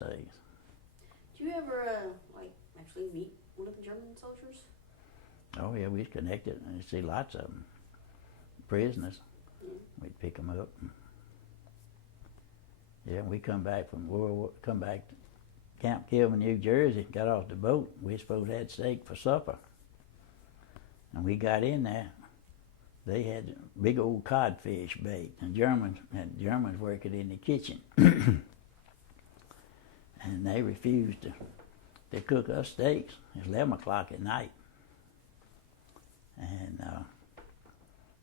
days. Do you ever actually meet one of the German soldiers? Oh yeah, we was connected, and you see lots of them. Prisoners, Yeah. we'd pick them up. Yeah, we come back from come back to Camp Kilman, New Jersey, got off the boat. We was supposed to have steak for supper. And we got in there. They had big old codfish baked, and Germans working in the kitchen. And they refused to cook us steaks. It was 11 o'clock at night. And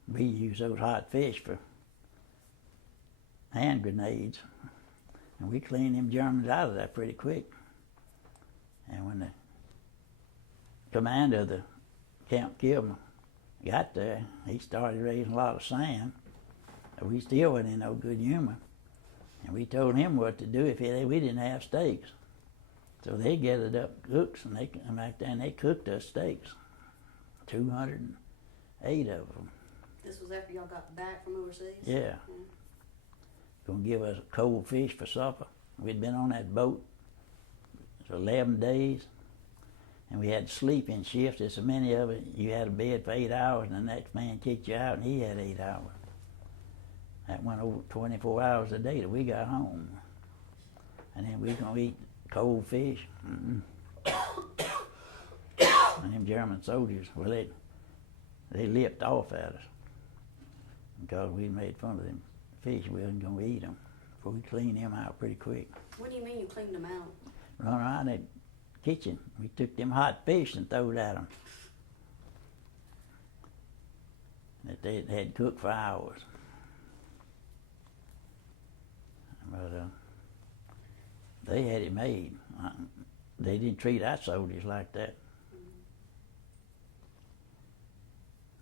we used those hot fish for hand grenades. And we cleaned them Germans out of there pretty quick. And when the commander of the Camp Kilman got there, he started raising a lot of sand. We still wasn't in no good humor. And we told him what to do if we didn't have steaks. So they gathered up cooks, and they came back there and they cooked us steaks. 208 of them. This was after y'all got back from overseas? Yeah. Gonna give us cold fish for supper. We'd been on that boat for 11 days, and we had to sleep in shifts. There's so many of it. You had a bed for 8 hours, and the next man kicked you out, and he had 8 hours. That went over 24 hours a day till we got home. And then we was gonna eat cold fish. And them German soldiers, well, they lipped off at us because we made fun of them fish. We wasn't gonna eat them. But we cleaned them out pretty quick. What do you mean you cleaned them out? Run around the kitchen. We took them hot fish and throwed at them. That they had cooked for hours. But they had it made. They didn't treat our soldiers like that.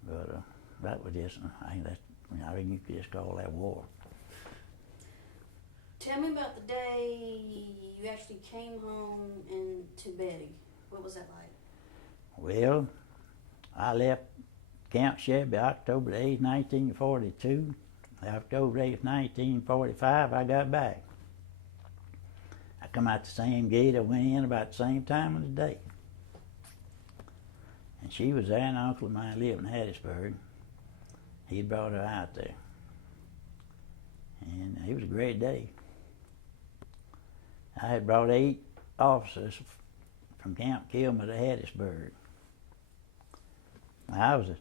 But that was just, I think you could just call that war. Tell me about the day you actually came home and to Betty. What was that like? Well, I left Camp Shelby October 8, 1942. October 8, 1945, I got back. I come out the same gate I went in about the same time of the day. And she was there, and an uncle of mine lived in Hattiesburg. He brought her out there. And it was a great day. I had brought 8 officers from Camp Kilman to Hattiesburg. I was a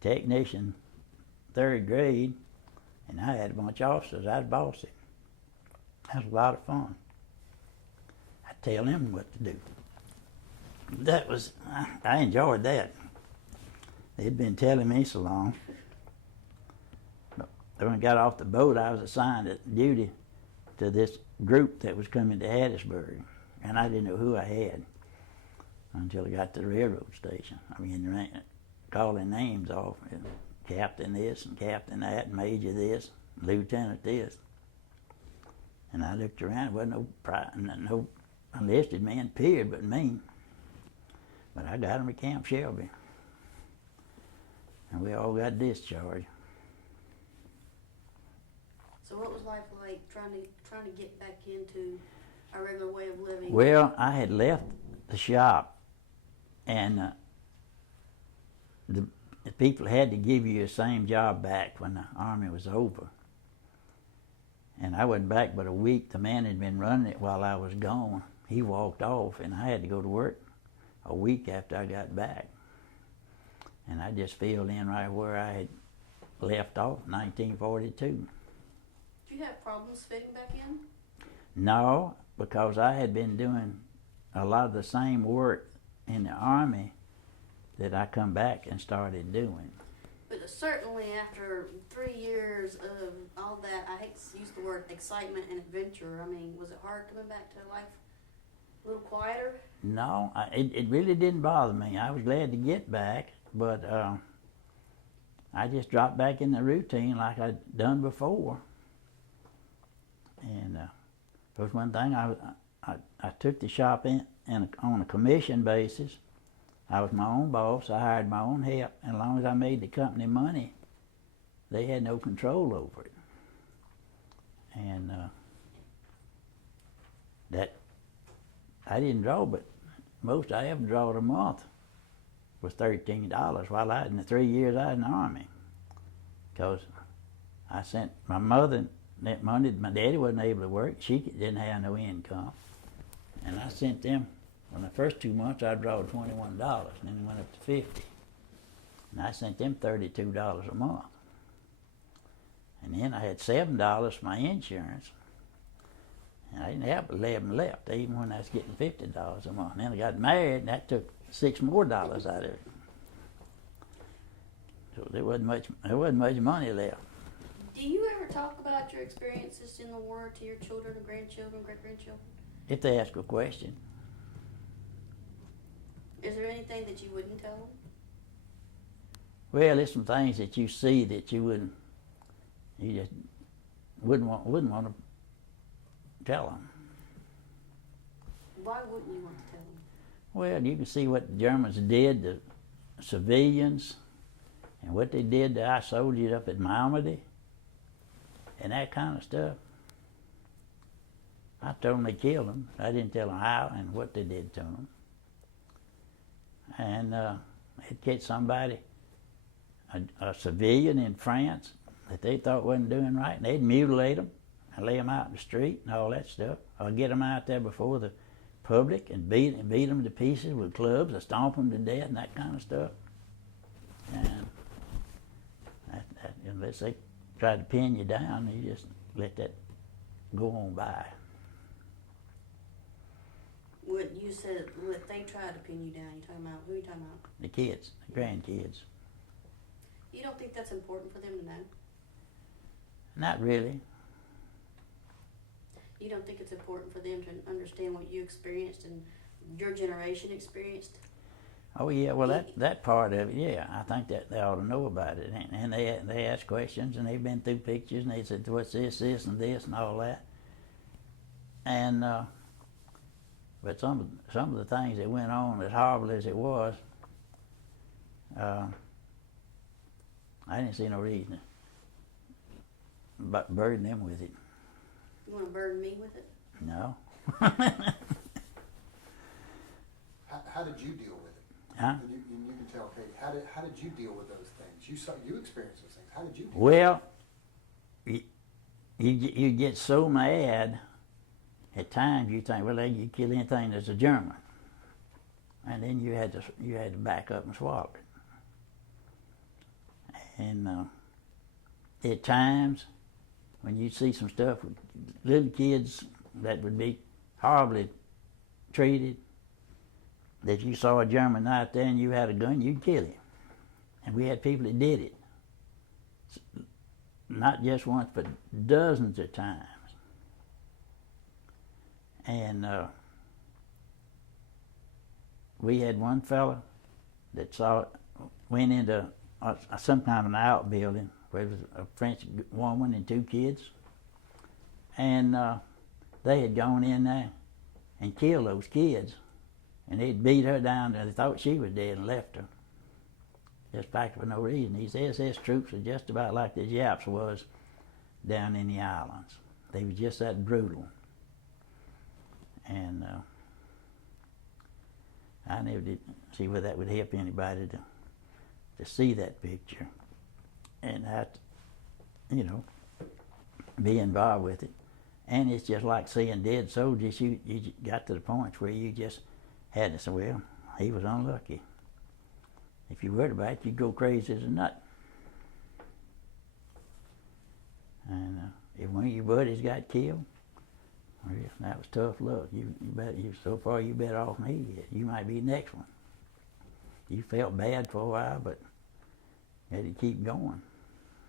technician, 3rd grade, and I had a bunch of officers. I was bossy. That was a lot of fun. I'd tell them what to do. I enjoyed that. They'd been telling me so long. But when I got off the boat, I was assigned at duty to this group that was coming to Hattiesburg. And I didn't know who I had until I got to the railroad station. I mean, calling names off. Captain this and captain that, and major this, lieutenant this. And I looked around, there wasn't no enlisted man, period, but me. But I got him at Camp Shelby. And we all got discharged. So what was life like trying to get back into a regular way of living? Well, I had left the shop, and the people had to give you the same job back when the Army was over. And I wasn't back but a week. The man had been running it while I was gone. He walked off, and I had to go to work a week after I got back. And I just filled in right where I had left off, 1942. Did you have problems fitting back in? No, because I had been doing a lot of the same work in the Army that I come back and started doing. But certainly after 3 years of all that, I hate to use the word excitement and adventure. I mean, was it hard coming back to life a little quieter? No, it really didn't bother me. I was glad to get back, but I just dropped back in the routine like I'd done before. And there was one thing, I took the shop in on a commission basis. I was my own boss. I hired my own help. And as long as I made the company money, they had no control over it. And that I didn't draw, but most I ever drawed a month was $13 while I in the 3 years I was in the Army. Because I sent my mother that money. My daddy wasn't able to work. She didn't have no income. And I sent them, on the first 2 months I drawed $21, and then it went up to $50. And I sent them $32 a month. And then I had $7 for my insurance. And I didn't have 11 left, even when I was getting $50 a month. And then I got married, and that took $6 more out of it. So there wasn't much money left. Do you ever talk about your experiences in the war to your children, grandchildren, great-grandchildren? If they ask a question. Is there anything that you wouldn't tell them? Well, there's some things that you see that you just wouldn't want to tell them. Why wouldn't you want to tell them? Well, you can see what the Germans did to civilians and what they did to our soldiers up at Malmedy and that kind of stuff. I told them they killed them. I didn't tell them how and what they did to them. And they'd catch somebody, a civilian in France that they thought wasn't doing right, and they'd mutilate them and lay them out in the street and all that stuff. Or get them out there before the public and beat them to pieces with clubs or stomp them to death and that kind of stuff. And unless they try to pin you down, you just let that go on by. What you said, what they tried to pin you down, you talking about, who are you talking about? The kids, the grandkids. You don't think that's important for them to know? Not really. You don't think it's important for them to understand what you experienced and your generation experienced? Oh yeah, well that part of it, yeah, I think that they ought to know about it. And they ask questions, and they've been through pictures, and they said, what's this, and this, and all that. And but some of the things that went on, as horrible as it was, I didn't see no reason to burden them with it. You want to burden me with it? No. How did you deal with it? Huh? And you can tell Kate, how did you deal with those things? You experienced those things. How did you deal Well, you get so mad, at times you think, well, you kill anything that's a German. And then you had to back up and swallow it. And at times, when you see some stuff with little kids that would be horribly treated, that you saw a German out there and you had a gun, you'd kill him. And we had people that did it. Not just once, but dozens of times. And we had one fella that went into some kind of an outbuilding where there was a French woman and 2 kids. And they had gone in there and killed those kids. And they'd beat her down, and they thought she was dead and left her. Just back for no reason. These SS troops were just about like the Japs was down in the islands. They were just that brutal. And I never did see where that would help anybody to see that picture. And that, be involved with it. And it's just like seeing dead soldiers. You got to the point where you just had to say, well, he was unlucky. If you worried about it, you'd go crazy as a nut. And if one of your buddies got killed, well, that was tough luck. So far you better off than he is. You might be the next one. You felt bad for a while, but you had to keep going.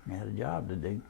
You had a job to do.